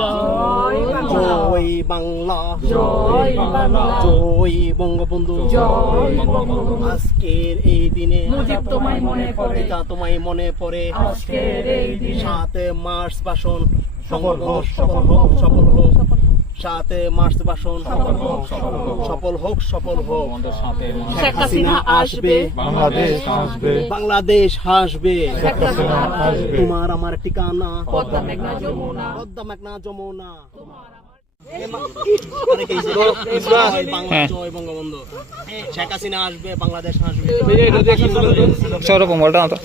জয় বাংলা, জয় বাংলা, জয় বঙ্গবন্ধু, জয় বঙ্গবন্ধু। আজকের এই দিনে মুজিব তোমায় মনে পড়ে, পিতা তোমায় মনে পড়ে। আজকের এই দিনে 7 মার্চ ভাষণ সফল হোক, সফল হোক, সফল হোক। 7 মার্চ ভাষণ সফল হোক, সফল হোক। শেখ হাসিনা আসবে, বাংলাদেশ আসবে, বাংলাদেশ হাসবে। শেখ হাসিনা আসবে। তোমার আমার ঠিকানা পদ্মা মেঘনা যমুনা, পদ্মা মেঘনা যমুনা। জয় বাংলা, জয় বঙ্গবন্ধু। শেখ হাসিনা আসবে, বাংলাদেশ আসবে। সৌরভ মোবাইলটা